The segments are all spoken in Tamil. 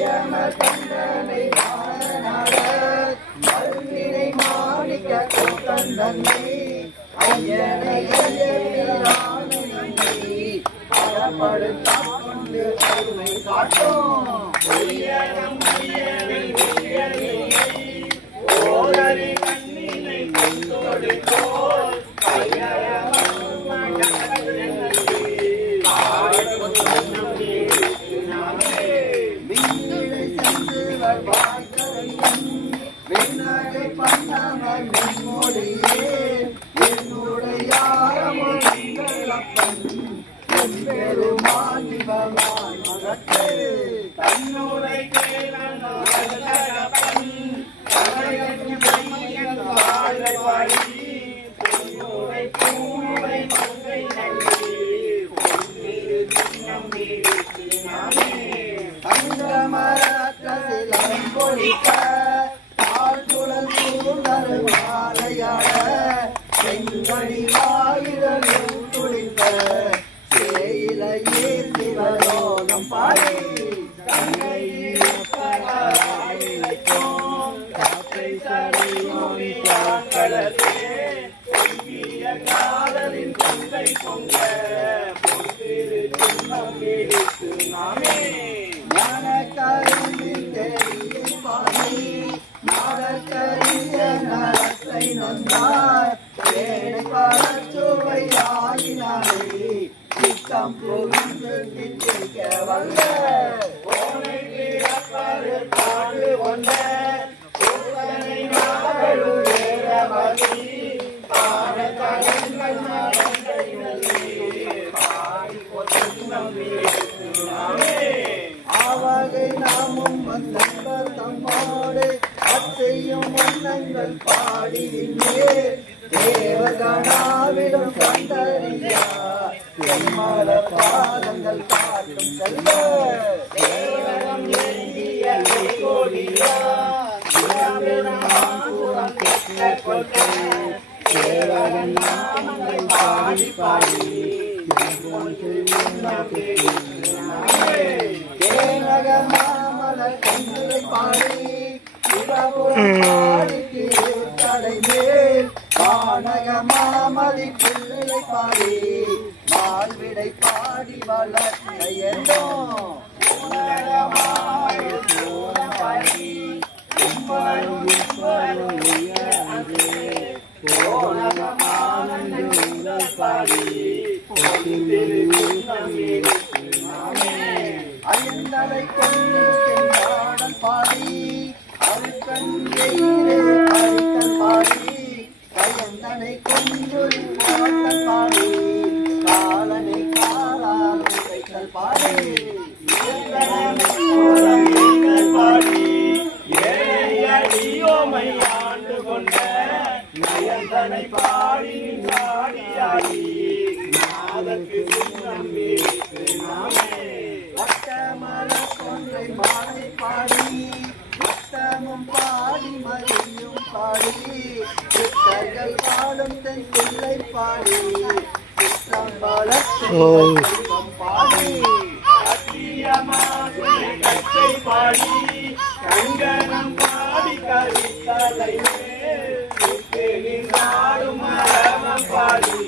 Maria Magdalena, நன்மை ஐயனை அறப்படுத்தாக் கொண்டு கருணை காட்டும் ஓரறி கண்ணினை கொண்டோடு போல் விண்ணகை பண்ணவர் மொழியே என்னுடைய அப்பன் பெருமான் பகவான் மகத்தே தன்னுடைய சிவலோகம் பாடி காதலின் பொங்கை பொங்க நாமே ஞானக்கருவின் தெரிய பாடி நாடக்கரிய நலத்தை நொந்தார் ஏழை பழச்சுவை ஆகினாரே சித்தம் புகுந்து திட்டிக்க வந்த பாடு கொண்ட ஆவகை நாமும் வந்தங்கள் தம்மாடு அச்சையும் வண்ணங்கள் பாடினே தேவகணாவிடம் கண்டறியா எம்மல பாதங்கள் காட்டும் செல்வ தேவகம் ஏந்திய கோடியா தேவகன் நாமங்கள் பாடி பாடி மாமல கண்களை பாடி தடை மேல் வானக மாமதி பிள்ளை பாடி வாழ்விடை பாடி வளர்ந்தோ ஐயந்தலை கொண்டு பாடி அருக்கன் பாடி கையந்தனை கொண்டு பாடி காலனை காலால் பாடி பாடி ஏழையோமை ஆண்டு கொண்ட நயந்தனை பாடி நாடியாடி நாதற்கு நம்பி நாமே வட்டமல கொன்றை மாலை பாடி வட்டமும் பாடி மதியும் பாடி சித்தர்கள் பாடும் தென் பிள்ளை பாடி சித்தம் வளர்த்தும் பாடி கட்டை பாடி கங்கணம் பாடி கரித்தலை நாடும் மரமம் பாடி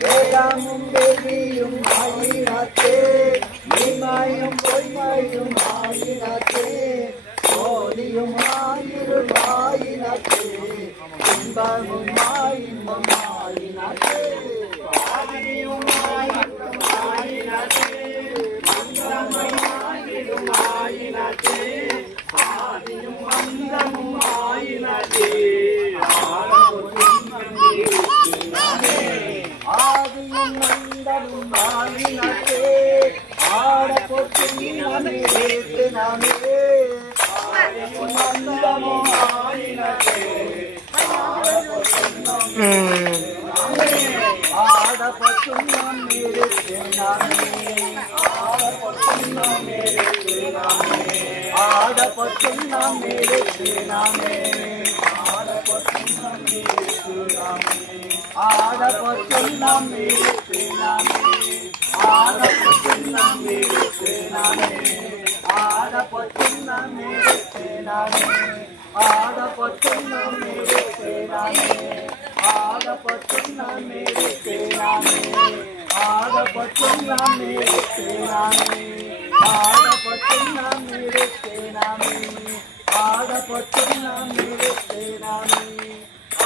வேதாமும் தேவியும் ஆயினாத்தே நீமாயும் பொய்மாயும் ஆயினாத்தே கோலியும் ஆயிரும் ஆயினாத்தே இன்பமும் ஆயின்பம் ஆயினாத்தே ஆதியும் ஆயிரும் ஆயினாத்தே மந்தமும் ஆயிரும் ஆயினாத்தே ஆதியும் மந்தமும் ஆயினாத்தே ஆதியும் மந்தமும் ஆயினாத்தே ஆட பொட்டு நாமே நாமே ஆதியும் மந்தமும் ஆயினாத்தே ஆட பொட்டு நாமே நாமே ஆட பொட்டு நாமே நாமே ஆடப்பொச்செல்லாம் மேலுக்கு நாமே ஆடப்பொச்செல்லாம் மேலுக்கு நாமே ஆடப்பொச்செல்லாம் மேலுக்கு நாமே ఆడపడుతున్నా మేరే సేనామే ఆడపడుతున్నా మేరే సేనామే ఆడపడుతున్నా మేరే సేనామే ఆడపడుతున్నా మేరే సేనామే ఆడపడుతున్నా మేరే సేనామే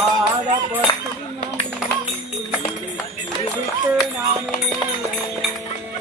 ఆడపడుతున్నా మేరే సేనామే